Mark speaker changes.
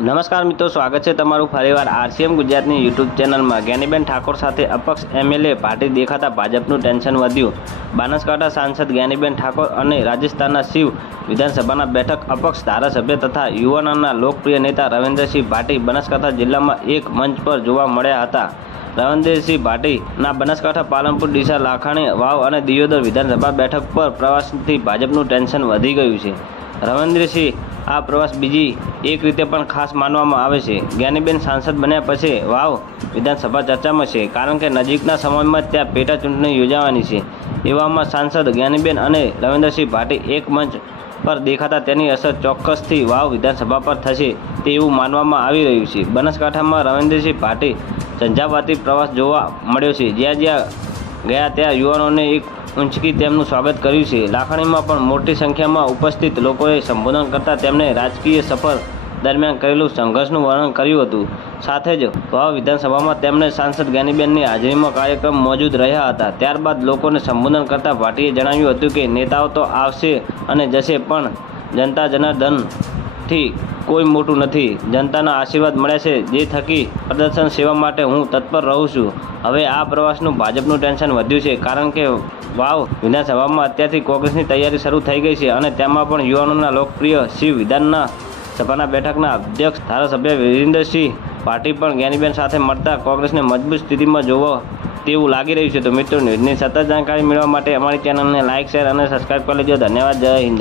Speaker 1: નમસ્કાર મિત્રો, સ્વાગત છે તમારું ફરીવાર આરસીએમ ગુજરાતની યુટ્યુબ ચેનલમાં. જ્ઞાનીબેન ઠાકોર સાથે અપક્ષ એમએલએ પાર્ટી દેખાતા ભાજપનું ટેન્શન વધ્યું. બનાસકાંઠા સાંસદ જ્ઞાનીબેન ઠાકોર અને રાજસ્થાનના શિવ વિધાનસભાના બેઠક અપક્ષ ધારાસભ્ય તથા યુવાનોના લોકપ્રિય નેતા રવિન્દ્રસિંહ ભાટી બનાસકાંઠા જિલ્લામાં એક મંચ પર જોવા મળ્યા હતા. રવિન્દ્રસિંહ ભાટીના બનાસકાંઠા પાલનપુર, ડીસા, લાખાણી, વાવ અને દિયોદર વિધાનસભા બેઠક પર પ્રવાસથી ભાજપનું ટેન્શન વધી ગયું છે. રવિન્દ્રસિંહ આ પ્રવાસ બીજી એક રીતે પણ ખાસ માનવામાં આવે છે. જ્ઞાનીબેન સાંસદ બન્યા પછી, વાવ, વિધાનસભા ચર્ચામાં છે, કારણ કે નજીકના સમયમાં ત્યાં પેટા ચૂંટણી યોજાવાની છે. એવામાં સાંસદ જ્ઞાનીબેન અને રવિન્દ્રસિંહ ભાટી એક મંચ પર દેખાતા તેની અસર ચોક્કસથી વાવ વિધાનસભા પર થશે તેવું માનવામાં આવી રહ્યું છે. બનાસકાંઠામાં રવિન્દ્રસિંહ ભાટી ઝંઝાવાતી પ્રવાસ જોવા મળ્યો છે. જ્યાં જ્યાં ગયા ત્યાં યુવાનોને એક ઊંચકી તેમનું સ્વાગત કર્યું છે. લાખણીમાં પણ મોટી સંખ્યામાં ઉપસ્થિત લોકોએ સંબોધન કરતા તેમણે રાજકીય સફર દરમિયાન કરેલું સંઘર્ષનું વર્ણન કર્યું હતું. સાથે જ ભાવ વિધાનસભામાં તેમણે સાંસદ જ્ઞાનીબેનની હાજરીમાં કાર્યક્રમ મોજૂદ રહ્યા હતા. ત્યારબાદ લોકોને સંબોધન કરતા ભાટીએ જણાવ્યું હતું કે નેતાઓ તો આવશે અને જશે પણ જનતા જનાર્દનથી કોઈ મોટું નથી. જનતાના આશીર્વાદ મળ્યા છે, જે થકી પ્રદર્શન સેવા માટે હું તત્પર રહું છું. હવે આ પ્રવાસનું ભાજપનું ટેન્શન વધ્યું છે, કારણ કે વાવ, વિધાનસભામાં અત્યારથી કોંગ્રેસની તૈયારી શરૂ થઈ ગઈ છે અને તેમાં પણ યુવાનોના લોકપ્રિય શિવ વિધાનના સભાના બેઠકના અધ્યક્ષ ધારાસભ્ય વિરેન્દ્રસિંહ પાર્ટી પણ જ્ઞાનીબેન સાથે મળતા કોંગ્રેસને મજબૂત સ્થિતિમાં જોવો તેવું લાગી રહ્યું છે. તો મિત્રો, ન્યૂઝની સતત જાણકારી મેળવવા માટે અમારી ચેનલને લાઇક શેર અને સબસ્ક્રાઇબ કરી લેજો. ધન્યવાદ. જય હિન્દ.